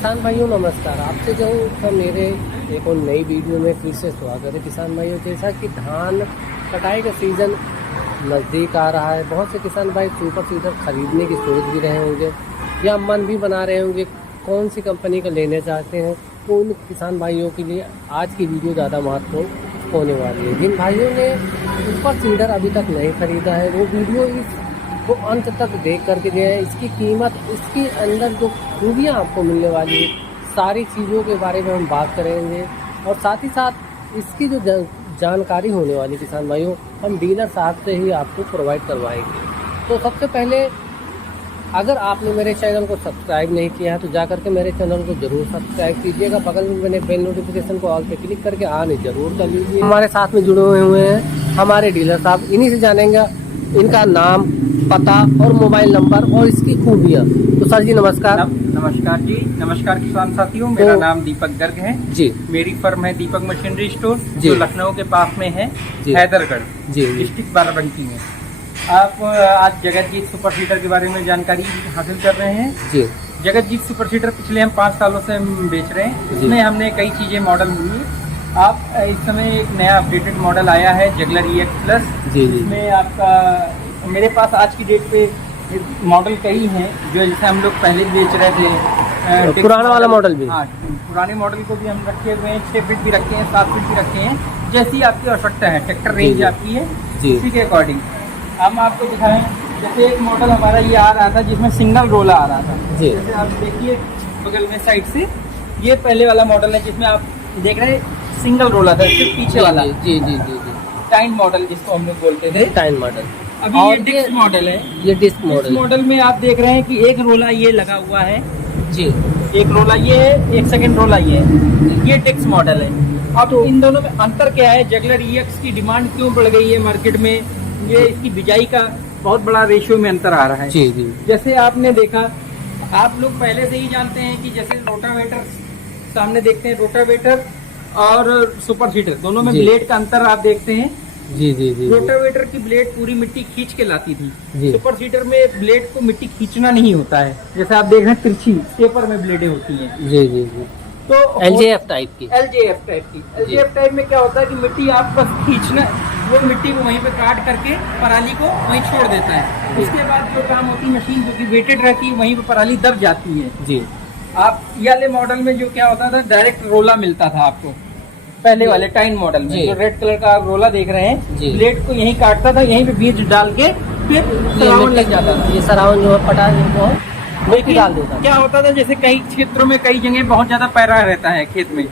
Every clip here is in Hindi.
किसान भाइयों नमस्कार। आपसे जो मेरे एक और नई वीडियो में फिर से स्वागत है। किसान भाइयों, जैसा कि धान कटाई का सीज़न नज़दीक आ रहा है, बहुत से किसान भाई सुपर सीडर खरीदने की सोच भी रहे होंगे या मन भी बना रहे होंगे कौन सी कंपनी का लेने चाहते हैं। तो उन किसान भाइयों के लिए आज की वीडियो ज़्यादा महत्वपूर्ण होने वाली है। जिन भाइयों ने सुपर सीडर अभी तक नहीं खरीदा है वो वीडियो को अंत तक देख करके जो है इसकी कीमत, इसके अंदर जो खूबियाँ आपको मिलने वाली है, सारी चीज़ों के बारे में हम बात करेंगे और साथ ही साथ इसकी जो जानकारी होने वाली किसान भाइयों हम डीलर साहब से ही आपको प्रोवाइड करवाएंगे। तो सबसे पहले अगर आपने मेरे चैनल को सब्सक्राइब नहीं किया है तो जा करके मेरे चैनल को जरूर सब्सक्राइब कीजिएगा। बगल में मैंने बेल नोटिफिकेशन को ऑल पे क्लिक करके आने जरूर कर लीजिए। हमारे साथ में जुड़े हुए हैं हमारे डीलर साहब, इन्हीं से जानेंगे इनका नाम, पता और मोबाइल नंबर और इसकी खूबियाँ। तो सर जी नमस्कार। नमस्कार जी, नमस्कार किसान साथियों। मेरा नाम दीपक गर्ग है जी। मेरी फर्म है दीपक मशीनरी स्टोर जो लखनऊ के पास में है, हैदरगढ़ जी, डिस्ट्रिक्ट बाराबंकी में। आप आज जगतजीत सुपर सीडर के बारे में जानकारी हासिल कर रहे हैं जी। जगतजीत सुपर सीडर पिछले हम 5 सालों से बेच रहे हैं। इसमें हमने कई चीजें मॉडल हुई। आप इस समय एक नया अपडेटेड मॉडल आया है जगलर EX प्लस जी। इसमें आपका मेरे पास आज की डेट पे मॉडल कई हैं जो जैसे हम लोग पहले बेच रहे थे। तो पुराना वाला मॉडल भी, हाँ, पुराने मॉडल को भी हम रखे हुए हैं। 6 फीट भी रखे हैं, 7 फीट भी रखे हैं, जैसी आपकी आवश्यकता है। ट्रैक्टर रेंज आपकी है उसी के अकॉर्डिंग हम आपको दिखाएं। जैसे एक मॉडल हमारा ये आ रहा था जिसमें सिंगल रोला आ रहा था जी। जैसे आप देखिए बगल में साइड से, ये पहले वाला मॉडल है जिसमें आप देख रहे हैं सिंगल रोला था। सिर्फ पीछे वाला जी जी जी जी टाइन मॉडल जिसको हम लोग बोलते थे, टाइन मॉडल। अभी ये डिस्क मॉडल है, ये डिस्क मॉडल में आप देख रहे हैं कि एक रोला ये लगा हुआ है जी, एक रोला ये है, एक सेकंड रोला ये है। ये डिस्क मॉडल है। अब तो इन दोनों में अंतर क्या है? जगलर EX की डिमांड क्यों बढ़ गई है मार्केट में? ये इसकी बिजाई का बहुत बड़ा रेशियो में अंतर आ रहा है जी जी। जैसे आपने देखा, आप लोग पहले से ही जानते हैं कि जैसे रोटावेटर सामने देखते हैं, रोटावेटर और सुपर सीडर दोनों में ब्लेड का अंतर आप देखते हैं जी जी जी। रोटावेटर की ब्लेड पूरी मिट्टी खींच के लाती थी, सुपर सीडर में ब्लेड को मिट्टी खींचना नहीं होता है। जैसे आप देख रहे हैं तिरछी पेपर में ब्लेडें होती हैं जी जी जी। तो LJF टाइप की, LJF टाइप में क्या होता है कि मिट्टी आप बस खींचना, वो मिट्टी को वहीं पे काट करके पराली को वहीं छोड़ देता है। उसके बाद जो काम होती है, मशीन जो कि वेटेड रहती है वहीं पे पराली दब जाती है जी। आप ये वाले मॉडल में जो क्या होता था, डायरेक्ट रोला मिलता था आपको। पहले वाले टाइन मॉडल में जो रेड कलर का आप रोला देख रहे हैं, ब्लेड को यहीं काटता था, यहीं पे बीज डाल के फिर सराउंड लग जाता था। ये सराउंड जो है पटा मिट्टी डाल देता। क्या होता था, जैसे कई क्षेत्रों में कई जगह बहुत ज्यादा पैरा रहता है खेत में,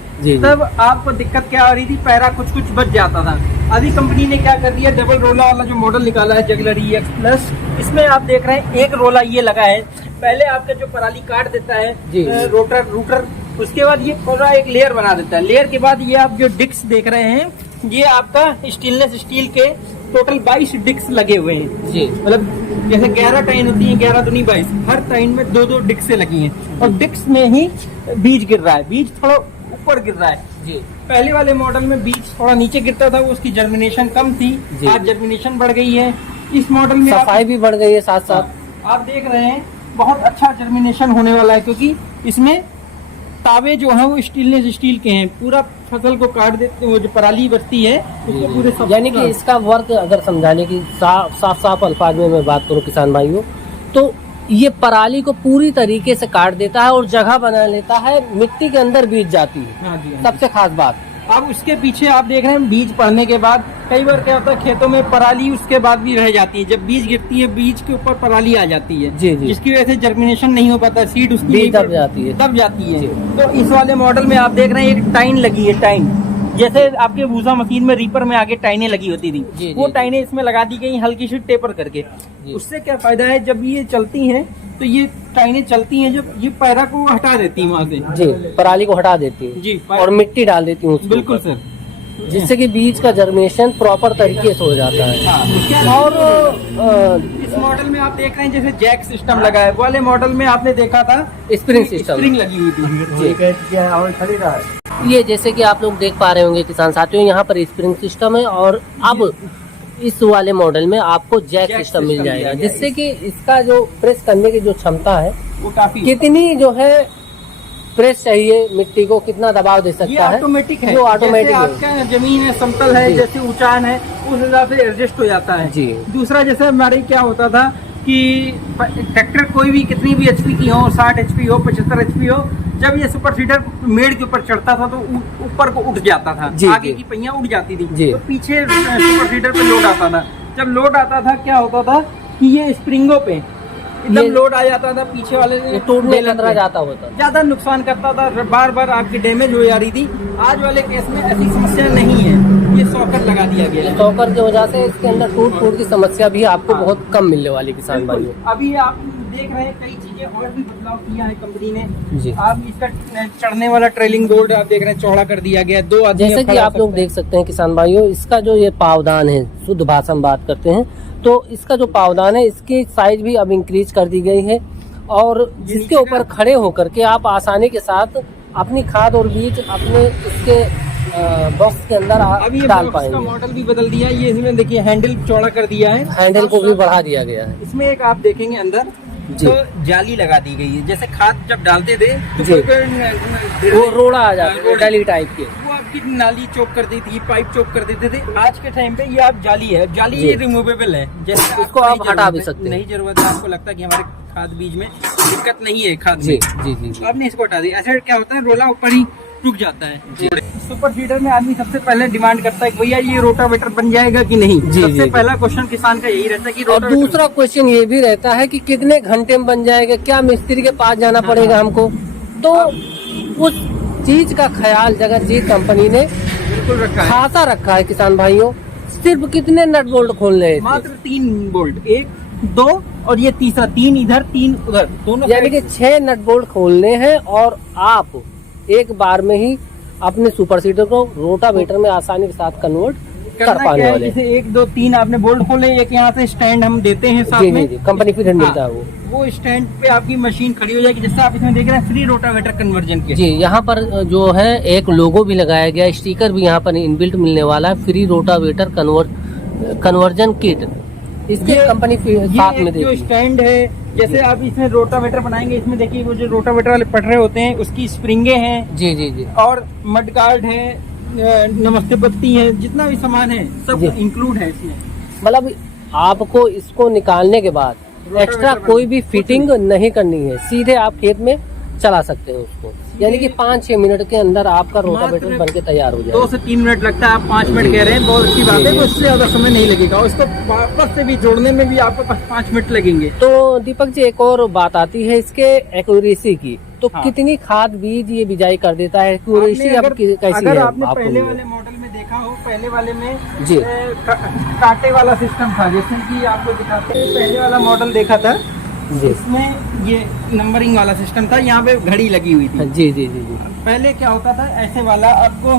तब आपको दिक्कत क्या आ रही थी, पैरा कुछ कुछ बच जाता था। अभी कंपनी ने क्या कर दिया, डबल रोला वाला जो मॉडल निकाला है जगलर EX प्लस, इसमें आप देख रहे हैं एक रोला ये लगा है। पहले आपका जो पराली काट देता है रूटर, उसके बाद ये पूरा एक लेयर बना देता है। लेयर के बाद ये आप जो डिस्क देख रहे हैं, ये आपका स्टेनलेस स्टील के टोटल 22 डिस्क लगे हुए हैं जी। मतलब जैसे 11 टाइन होती है, 11 दूनी 22, हर टाइन में 2-2 डिस्क लगी हैं और डिस्क में ही बीज गिर रहा है। बीज थोड़ा ऊपर गिर रहा है जी। पहले वाले मॉडल में बीज थोड़ा नीचे गिरता था, उसकी जर्मिनेशन कम थी, आज जर्मिनेशन बढ़ गई है। इस मॉडल में सफाई भी बढ़ गई है, साथ साथ आप देख रहे हैं बहुत अच्छा जर्मिनेशन होने वाला है, क्योंकि इसमें तावे जो है वो स्टेनलेस स्टील के हैं। पूरा फसल को काट देते हैं, वो जो पराली बचती है उसको पूरे, यानी कि इसका वर्क अगर समझाने की साफ अल्फाज में मैं बात करूं किसान भाइयों, तो ये पराली को पूरी तरीके से काट देता है और जगह बना लेता है, मिट्टी के अंदर बीज जाती है। हाँ जी, सबसे खास बात। अब उसके पीछे आप देख रहे हैं बीज पड़ने के बाद कई बार क्या होता है, खेतों में पराली उसके बाद भी रह जाती है। जब बीज गिरती है, बीज के ऊपर पराली आ जाती है जी जी, जिसकी वजह से जर्मिनेशन नहीं हो पाता, सीड उसकी दब जाती है। तो इस वाले मॉडल में आप देख रहे हैं एक टाइन लगी है। टाइन जैसे आपके भूसा मशीन में रीपर में आगे टाइनें लगी होती थी, वो टाइनें इसमें लगा दी गई हल्की सी टेपर करके। उससे क्या फायदा है, जब ये चलती हैं तो ये टाइनें चलती हैं, जब ये पैरा को हटा देती है वहाँ से जी, पराली को हटा देती है जी, और मिट्टी डाल देती हूँ। बिल्कुल सर, जिससे कि बीज का जर्मिनेशन प्रॉपर तरीके से हो जाता है। हाँ। और इस मॉडल में आप देख रहे हैं जैसे जैक सिस्टम लगा है, वाले मॉडल में आपने देखा था स्प्रिंग सिस्टम, स्प्रिंग लगी हुई थी। ये जैसे कि आप लोग देख पा रहे होंगे किसान साथियों, यहाँ पर स्प्रिंग सिस्टम है और अब इस वाले मॉडल में आपको जैक सिस्टम मिल जाएगा, जिससे कि इसका जो प्रेस करने की जो क्षमता है वो काफी, कितनी जो है प्रेस चाहिए मिट्टी को, कितना दबाव दे ये सकता है, ऑटोमेटिक है। वो ऑटोमेटिक जैसे है। आपका जमीन है, समतल है, जी। जैसे ऊंचान है, उस हिसाब से एडजस्ट हो जाता है। जी। दूसरा, जैसे हमारे क्या होता था कि ट्रैक्टर कोई भी कितनी भी एचपी की हो, 60 एचपी हो, 75 एचपी हो, जब ये सुपर सीडर मेड़ के ऊपर चढ़ता था तो ऊपर को उठ जाता था, जी, आगे जी। की पहियां उठ जाती थी, जी। तो पीछे सुपर सीडर पे लोड आता था। जब लोड आता था क्या होता था कि ये स्प्रिंगों पे एकदम ये- लोड आ जाता था, पीछे वाले ये टूटने खतरा जाता होता। ज्यादा नुकसान करता था, बार बार आपकी डैमेज हो जा रही थी। आज वाले केस में ऐसी समस्या नहीं है, ये सॉकर लगा दिया गया है। स्टॉकर की वजह से इसके अंदर टूट की समस्या भी आपको हाँ। बहुत कम मिलने वाली किसान बिल्कुल। भाइयों। अभी आप देख रहे हैं कई चीजें और भी बदलाव किया है कंपनी ने। जी। आप इसका चढ़ने वाला ट्रेलिंग बोर्ड आप देख रहे हैं, चौड़ा कर दिया गया है, 2 आदमी जैसे कि खड़ा आप लोग सकते देख सकते हैं किसान भाइयों, इसका जो ये पावदान है, शुद्ध भाषा में बात करते हैं तो इसका जो पावदान है इसकी साइज भी अब इंक्रीज कर दी गई है, और जिसके नीचे ऊपर खड़े होकर के आप आसानी के साथ अपनी खाद और बीज अपने इसके बॉक्स के अंदर हैं। अभी ये डाल बॉक्स का पाएंगे। मॉडल भी बदल दिया है, ये इसमें देखिए हैंडल चौड़ा कर दिया है, हैंडल को भी बढ़ा दिया गया है। इसमें एक आप देखेंगे अंदर जी। तो जाली लगा दी गई है, जैसे खाद जब डालते थे तो जी। वो रोड़ा आ जाता है, डली टाइप के। वो आपकी नाली चोक कर दी थी, पाइप चोक कर देते थे। आज के टाइम पे ये आप जाली है, जाली जी। ये रिमूवेबल है, जैसे इसको आपको आप नहीं हटा जरूरत भी है, सकते हैं। नहीं जरूरत है, आपको लगता है कि हमारे खाद बीज में दिक्कत नहीं है खाद जी में, जी जी जी। आपने इसको हटा दिया। ऐसे क्या होता है, रोला ऊपर ही रुक जाता है। जी। सुपर सीडर में आदमी सबसे पहले डिमांड करता है कि भैया ये रोटावेटर बन जाएगा कि नहीं। जी, सबसे जी। पहला क्वेश्चन किसान का यही रहता है कि और रोटावेटर। दूसरा क्वेश्चन ये भी रहता है कि कितने घंटे में बन जाएगा, क्या मिस्त्री के पास जाना पड़ेगा हमको। तो उस चीज का ख्याल जगतजीत कंपनी ने बिल्कुल रखा है। खासा रखा है किसान भाइयों। सिर्फ कितने नट बोल्ट खोलने हैं इसमें? मात्र 3 बोल्ट, 1, 2 और ये तीसरा, 3 इधर 3 उधर, दोनों यानी कि 6 नट बोल्ट खोलने हैं, और आप एक बार में ही अपने सुपर सीडर को रोटावेटर में आसानी के साथ कन्वर्ट कर करना पाने क्या है, वाले हैं। जैसे 1, 2, 3 आपने बोल्ट खोले, एक यहाँ से स्टैंड हम देते हैं साथ जी में। जी जी, कंपनी फीड मिलता है वो स्टैंड पे आपकी मशीन खड़ी हो जाएगी, जैसे आप इसमें देख रहे हैं फ्री रोटावेटर कन्वर्जन के। जी। यहाँ पर जो है एक लोगो भी लगाया गया, स्टिकर भी यहाँ पर इनबिल्ट मिलने वाला है, फ्री रोटावेटर कन्वर्जन किट। इसके कंपनी साथ में ये देती जो है। स्टैंड है, जैसे आप इसमें रोटावेटर बनाएंगे, इसमें देखिए वो जो रोटावेटर वाले पटरे होते हैं उसकी स्प्रिंगे हैं, जी जी जी। और मड गार्ड है, नमस्ते पत्ती है, जितना भी सामान है सब जी। इंक्लूड है इसमें। मतलब आपको इसको निकालने के बाद एक्स्ट्रा कोई भी फिटिंग नहीं करनी है, सीधे आप खेत में चला सकते हैं उसको। यानी कि 5-6 मिनट के अंदर आपका रोटावेटर बन के तैयार हो 2 जाएगा। से 3 मिनट लगता है, आप 5 मिनट कह रहे हैं, बहुत अच्छी बात है, जी। तो उससे ज्यादा समय नहीं लगेगा। उसको वापस से भी जोड़ने में भी आपको 5 मिनट लगेंगे। तो दीपक जी एक और बात आती है इसके एक्यूरेसी की। तो हाँ। कितनी खाद बीज ये बिजाई कर देता है, एक्यूरेसी आपने अब कैसी अगर है आपने आपको पहले मिले? वाले मॉडल में देखा हो, पहले वाले में जी। कांटे वाला सिस्टम था, जैसे कि आपको दिखाते हैं, पहले वाला मॉडल देखा था, जी इसमें ये नंबरिंग वाला सिस्टम था, यहाँ पे घड़ी लगी हुई थी। जी जी जी जी। पहले क्या होता था, ऐसे वाला आपको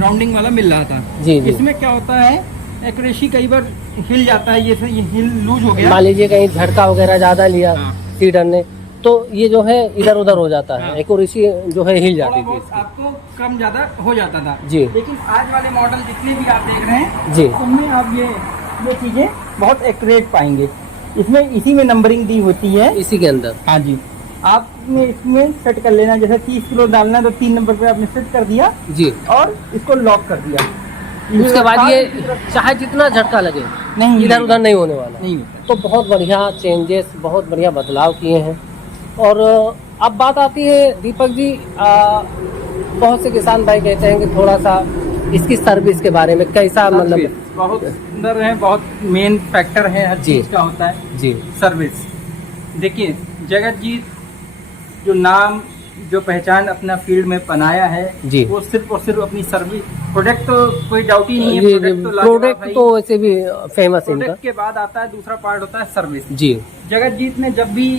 राउंडिंग वाला मिल रहा था। जी जी। इसमें क्या होता है, एक्यूरेसी कई बार हिल जाता है, ये हिल लूज हो गया। मान लीजिए कहीं झटका वगैरह ज्यादा लिया हाँ। सीडर ने, तो ये जो है इधर उधर हो जाता है, हाँ। एक्यूरेसी जो है हिल थोड़ा जाती थी बहुत इसकी। आपको कम ज्यादा हो जाता था। जी। लेकिन आज वाले मॉडल जितने भी आप देख रहे हैं, जी। उनमें आप ये चीजें बहुत एक्यूरेट पाएंगे। इसमें इसी में नंबरिंग दी होती है। इसी के अंदर। हाँ जी, आपने इसमें सेट कर लेना, जैसे 30 किलो डालना है तो 3 नंबर पे आपने सेट कर दिया जी। और इसको लॉक कर दिया। उसके बाद ये चाहे जितना झटका लगे नहीं इधर उधर नहीं होने वाला। नहीं होता। तो बहुत बढ़िया चेंजेस, बहुत बढ़िया बदलाव किए हैं। और अब बात आती है दीपक जी, बहुत से किसान भाई कहते हैं कि थोड़ा सा इसकी सर्विस के बारे में कैसा, मतलब बहुत सुंदर है, बहुत मेन फैक्टर है, हर जी। चीज का होता है जी सर्विस। देखिए जगतजीत जो नाम, जो पहचान अपना फील्ड में बनाया है, जी। वो सिर्फ और सिर्फ अपनी सर्विस, प्रोडक्ट तो कोई डाउट ही नहीं है, ये लाजवाब प्रोडक्ट है। तो वैसे भी फेमस है इनका। प्रोडक्ट के बाद आता है दूसरा पार्ट, होता है सर्विस। जी जगतजीत ने जब भी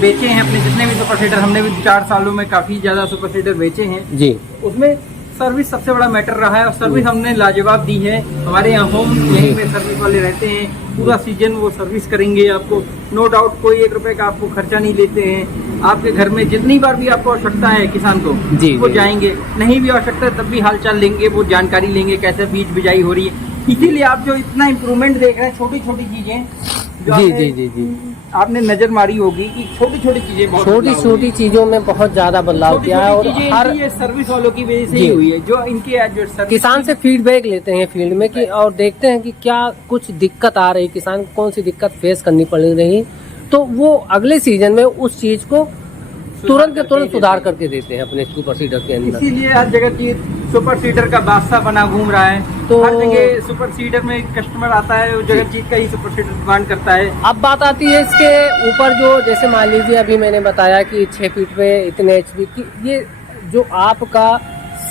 बेचे हैं अपने जितने भी सुपर सीडर, हमने भी 4 सालों में काफी ज्यादा सुपर सीडर बेचे हैं, जी उसमें सर्विस सबसे बड़ा मैटर रहा है, और सर्विस हमने लाजवाब दी है। हमारे यहाँ होम यहीं पे सर्विस वाले रहते हैं, पूरा सीजन वो सर्विस करेंगे आपको, नो डाउट। कोई 1 रुपए का आपको खर्चा नहीं लेते हैं। आपके घर में जितनी बार भी आपको आवश्यकता है किसान को, जी, वो जी। जाएंगे, नहीं भी आवश्यकता है तब भी हालचाल लेंगे, वो जानकारी लेंगे कैसे बीज बिजाई हो रही है। इसीलिए आप जो इतना इम्प्रूवमेंट देख रहे हैं, छोटी छोटी चीजें, जी आपने नजर मारी होगी कि छोटी छोटी चीजें, छोटी छोटी चीजों में बहुत ज्यादा बदलाव किया है। और हर ये सर्विस वालों की वजह से ही हुई है, जो इनके जो किसान से फीडबैक लेते हैं फील्ड में कि और देखते हैं कि क्या कुछ दिक्कत आ रही, किसान को कौन सी दिक्कत फेस करनी पड़ रही, तो वो अगले सीजन में उस चीज को तुरंत के तुरंत सुधार करके देते हैं अपने सुपर सीडर के अंदर। इसीलिए आज जगतजीत सुपर सीडर का बादशाह बना घूम रहा है। तो हर जगह सुपर सीडर में कस्टमर आता है, वो जगतजीत का ही सुपर सीडर डिमांड करता है। अब बात आती है इसके ऊपर, जो जैसे मान लीजिए अभी मैंने बताया कि 6 फीट पे इतने एचपी की, ये जो आपका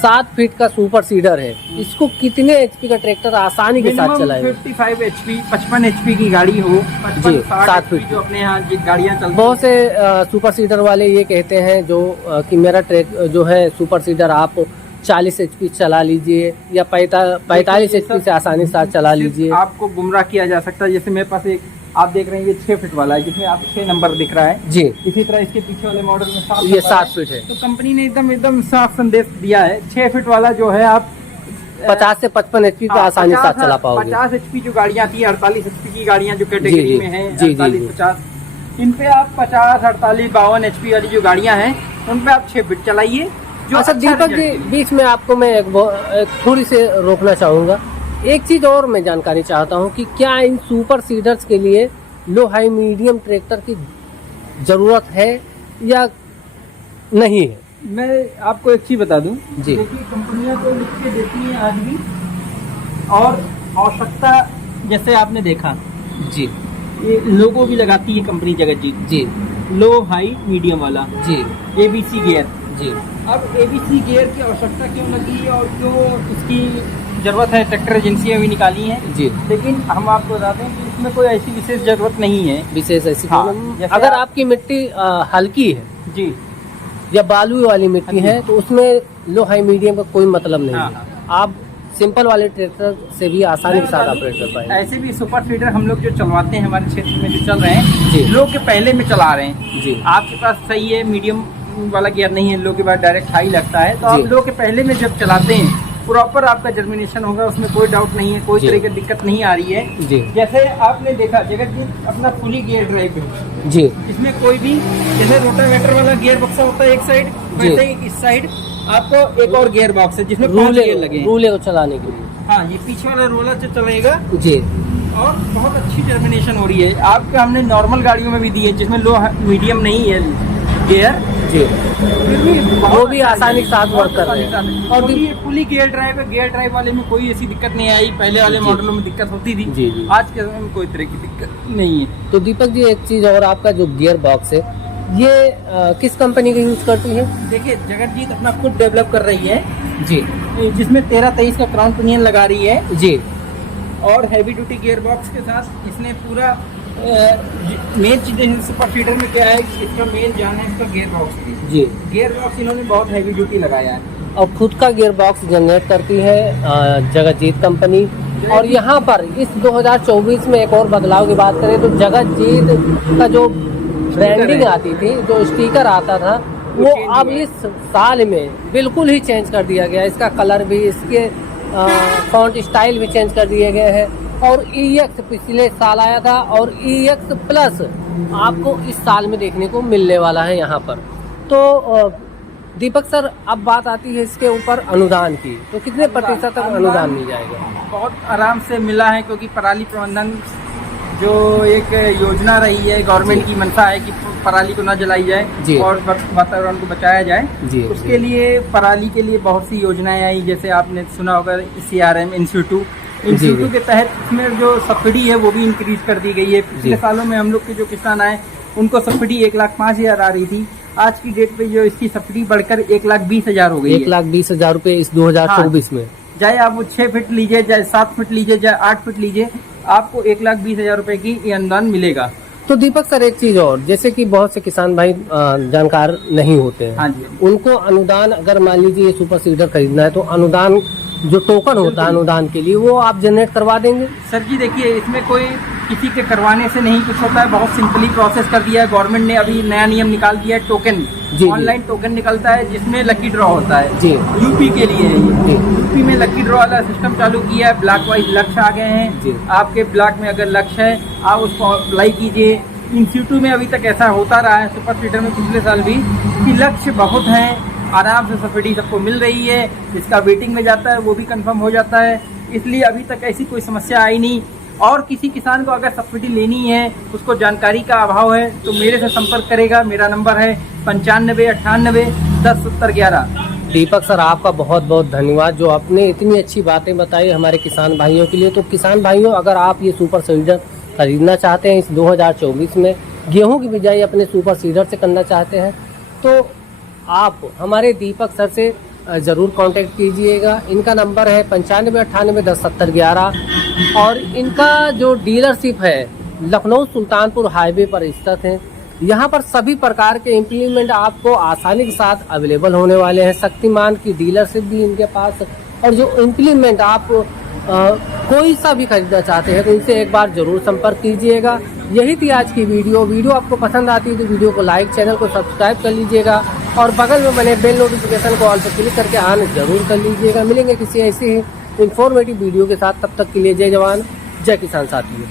7 फीट का सुपर सीडर है, इसको कितने एचपी का ट्रैक्टर आसानी के साथ चलाएगा? 55 एचपी 55 एचपी की गाड़ी हो, 7 फीट जो अपने यहाँ गाड़ियाँ चलती, बहुत से सुपर सीडर वाले ये कहते हैं जो कि मेरा ट्रैक जो है सुपर सीडर आप 40 एचपी चला लीजिए या 45 एचपी से आसानी के साथ चला लीजिए। आपको गुमराह किया जा सकता है। जैसे मेरे पास एक आप देख रहे हैं, ये 6 फीट वाला है, जिसमें आपको 6 नंबर दिख रहा है जी। इसी तरह इसके पीछे वाले मॉडल में ये 7 फीट है। तो कंपनी ने एकदम साफ संदेश दिया है। 6 फीट वाला जो है आप 50 से 55 एचपी पे आसानी से साथ चला पाओगे। 50 एचपी जो गाड़ियाँ थी, 48 एचपी की गाड़ियाँ जो कैटेगरी में है, 48-50, इन पे आप 50, 48, 52 एचपी वाली जो गाड़ियाँ हैं, उन पे आप 6 फीट चलाइए। अच्छा दीपक जी, बीच में आपको मैं एक थोड़ी से रोकना चाहूँगा। एक चीज़ और मैं जानकारी चाहता हूँ कि क्या इन सुपर सीडर्स के लिए लो हाई मीडियम ट्रैक्टर की ज़रूरत है या नहीं है? मैं आपको एक चीज़ बता दूं जी। देखिए, कंपनियां तो लिख के देती हैं आज भी, और आवश्यकता जैसे आपने देखा जी, ये लोगो भी लगाती है कंपनी जगतजीत जी, लो हाई मीडियम वाला जी, एबीसी गियर जी। अब एबीसी गियर की आवश्यकता क्यों लगी और क्यों इसकी जरूरत है, ट्रैक्टर एजेंसियां भी निकाली हैं जी, लेकिन हम आपको बता दें कि इसमें कोई ऐसी विशेष जरूरत नहीं है। विशेष ऐसी जैसे अगर आपकी मिट्टी हल्की है जी या बालू वाली मिट्टी है तो उसमें लो हाई मीडियम का कोई मतलब नहीं है। आप सिंपल वाले ट्रैक्टर से भी आसानी के साथ ऑपरेट कर पाएंगे। ऐसे भी सुपर फीडर हम लोग जो चलवाते हैं हमारे क्षेत्र में जो चल रहे हैं, जी। लोग के पहले में चला रहे हैं जी। आपके पास सही है, मीडियम वाला गियर नहीं है, लोग के बाद डायरेक्ट हाई लगता है, तो आप जी। लोग के पहले में जब चलाते हैं प्रॉपर आपका जर्मिनेशन होगा, उसमें कोई डाउट नहीं है, कोई जी। तरह की दिक्कत नहीं आ रही है। जी। जैसे आपने देखा जगतजीत अपना फुली गियर ड्राइव है जी, इसमें कोई भी, जैसे रोटावेटर वाला गियर बक्सा होता है एक साइड, वैसे ही इस साइड आपको एक और गियर बॉक्स है जिसमें 5 गियर लगे हैं। रूले को चलाने के लिए। हाँ, ये पीछे वाला रोलर से चलेगा जी, और बहुत अच्छी जर्मिनेशन हो रही है। आपके हमने नॉर्मल गाड़ियों में भी दी है जिसमें लो मीडियम नहीं है गियर, जी, फिर भी वो भी आसानी के साथ वर्क कर रहे हैं। और ये फुली गियर ड्राइव है, गियर ड्राइव वाले में कोई ऐसी दिक्कत नहीं आई। पहले वाले जी। मॉडलों में दिक्कत होती थी, जी, जी। आज के समय में कोई तरह की दिक्कत नहीं है। तो दीपक जी एक चीज और, आपका जो गियर बॉक्स है ये किस कंपनी का यूज करती है? देखिए जगतजीत अपना खुद डेवलप कर रही है जी, जिसमें 13-23 का क्राउन पिनियन लगा रही है जी, और हैवी ड्यूटी गियर बॉक्स के साथ इसने पूरा मेन चीज सुपर फीडर में क्या है कि इसका मेन जान है इसका गियर बॉक्स की। जी। गियर बॉक्स इन्होंने बहुत हैवी ड्यूटी लगाया है और खुद का गियर बॉक्स जनरेट करती है जगतजीत कंपनी। और यहाँ पर इस 2024 में एक और बदलाव की बात करें तो जगतजीत का जो ब्रांडिंग आती थी, जो स्टिकर आता था, वो अब इस साल में बिल्कुल ही चेंज कर दिया गया। इसका कलर भी, इसके फॉन्ट स्टाइल भी चेंज कर दिए गए हैं। और EX पिछले साल आया था और EX प्लस आपको इस साल में देखने को मिलने वाला है यहाँ पर। तो दीपक सर, अब बात आती है इसके ऊपर अनुदान की, तो कितने प्रतिशत तक अनुदान मिल जाएगा? बहुत आराम से मिला है, क्योंकि पराली प्रबंधन जो एक योजना रही है, गवर्नमेंट की मंशा है कि पराली को न जलाई जाए और वातावरण को बचाया जाए जी। उसके लिए पराली के लिए बहुत सी योजनाएं आई। जैसे आपने सुना होगा CRM इंस्टीट्यूट के तहत इसमें जो सब्सिडी है वो भी इंक्रीज कर दी गई है। पिछले सालों में हम लोग के जो किसान आए उनको सब्सिडी 1,05,000 आ रही थी, आज की डेट पे जो इसकी सब्सिडी बढ़कर 1,20,000 हो गई है। 1,20,000 रुपए इस 2024 में। चाहे आप वो 6 फीट लीजिए, चाहे 7 फीट लीजिए, चाहे 8 फीट लीजिए, आपको 1,20,000 रुपए की ये अनुदान मिलेगा। तो दीपक सर एक चीज और, जैसे कि बहुत से किसान भाई जानकार नहीं होते हैं, हाँ जी, उनको अनुदान, अगर मान लीजिए ये सुपर सीडर खरीदना है तो अनुदान जो टोकन होता है अनुदान के लिए, वो आप जनरेट करवा देंगे? सर जी देखिए, इसमें कोई किसी के करवाने से नहीं कुछ होता है, बहुत सिंपली प्रोसेस कर दिया है गवर्नमेंट ने। अभी नया नियम निकाल दिया है, टोकन, ऑनलाइन टोकन निकलता है जिसमें लकी ड्रॉ होता है जी। यूपी के लिए है ये, यूपी में लकी ड्रॉ वाला सिस्टम चालू किया है। ब्लॉक वाइज लक्ष्य आ गए हैं, आपके ब्लॉक में अगर लक्ष्य है आप उसको अप्लाई कीजिए। इंस्टीट्यूट में अभी तक ऐसा होता रहा है, सुपर सीडर में पिछले साल भी, कि लक्ष्य बहुत हैं, आराम से सब्सिडी सबको मिल रही है। जिसका वेटिंग में जाता है वो भी कंफर्म हो जाता है, इसलिए अभी तक ऐसी कोई समस्या आई नहीं। और किसी किसान को अगर सब्सिडी लेनी है, उसको जानकारी का अभाव है, तो मेरे से संपर्क करेगा। मेरा नंबर है 9598 10 70 11। दीपक सर, आपका बहुत बहुत धन्यवाद जो आपने इतनी अच्छी बातें बताई हमारे किसान भाइयों के लिए। तो किसान भाइयों, अगर आप ये सुपर सीडर खरीदना चाहते हैं इस 2024 में, गेहूं की बिजाई अपने सुपर सीडर से करना चाहते हैं, तो आप हमारे दीपक सर से ज़रूर कांटेक्ट कीजिएगा। इनका नंबर है 9598 10 70 11 और इनका जो डीलरशिप है लखनऊ सुल्तानपुर हाईवे पर स्थित है। यहाँ पर सभी प्रकार के इम्प्लीमेंट आपको आसानी के साथ अवेलेबल होने वाले हैं। शक्तिमान की डीलरशिप भी इनके पास, और जो इम्प्लीमेंट आप कोई सा भी खरीदना चाहते हैं तो इनसे एक बार जरूर संपर्क कीजिएगा। यही थी आज की वीडियो आपको पसंद आती है तो वीडियो को लाइक, चैनल को सब्सक्राइब कर लीजिएगा और बगल में बने बेल नोटिफिकेशन को ऑल पर क्लिक करके ऑन जरूर कर लीजिएगा। मिलेंगे किसी ऐसी ही इंफॉर्मेटिव वीडियो के साथ, तब तक के लिए जय जवान जय किसान साथियों।